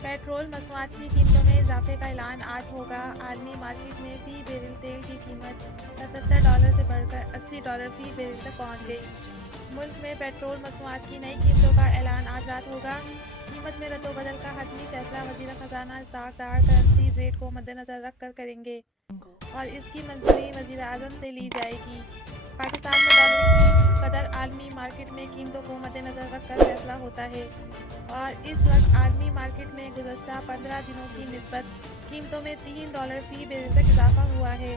Petrol मसनूआत की कीमतों में इजाफे का ऐलान आज होगा। आलमी मार्केट में फी बैरल तेल की कीमत $77 से बढ़कर $80 फी बैरल तक पहुंच गई। मुल्क में पेट्रोल मसनूआत की नई कीमतों का ऐलान आज रात होगा। कीमत में रद्दोबदल का हतमी फैसला वज़ीर ख़जाना इसहाक़ डार करेंसी रेट को मद्देनज़र रखकर करेंगे और इसकी मंजूरी वज़ीर आज़म से ली जाएगी। पाकिस्तान में डॉलर की कदर आलमी मार्केट में कीमतों को मद्देनज़र रखकर फैसला होता है और इस वक्त आलमी मार्केट में गुज़श्ता 15 दिनों की निस्बत कीमतों में $3 फी बैरल तक इजाफा हुआ है।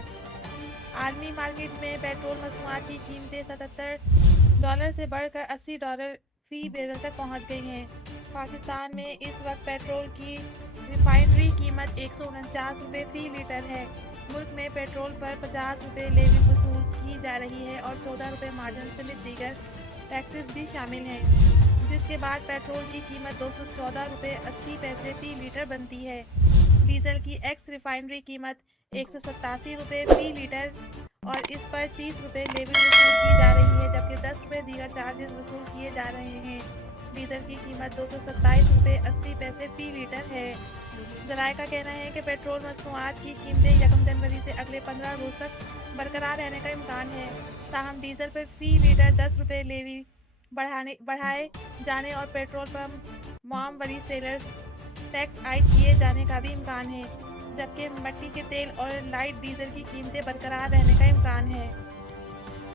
आलमी मार्केट में पेट्रोल मसनूआत की कीमतें $77 से बढ़कर $80 फी बैरल तक पहुंच गई हैं। पाकिस्तान में इस वक्त पेट्रोल की रिफाइनरी कीमत ₹149 फी लीटर है। मुल्क में पेट्रोल पर ₹50 लेवी वसूल की जा रही है और ₹14 मार्जिन समेत दीगर टैक्सेस भी शामिल हैं, जिसके बाद पेट्रोल की कीमत ₹214.80 फी लीटर बनती है। डीजल की एक्स रिफाइनरी कीमत ₹187 फी लीटर और इस पर ₹30 लेवी वसूल की जा रही है, जबकि ₹10 दीगर चार्जेस वसूल किए जा रहे हैं। डीजल की कीमत ₹227.80 फी लीटर है। ज़राए का कहना है कि पेट्रोल मसनूआत की कीमतें 1 जनवरी से अगले 15 रोज तक बरकरार रहने का इम्कान है। ताहम डीजल पर फी लीटर ₹10 लेवी बढ़ाए जाने और पेट्रोल पंप मामवरी सेलर्स टैक्स आयद किए जाने का भी इम्कान है, जबकि मिट्टी के तेल और लाइट डीजल की कीमतें बरकरार रहने का इम्कान है।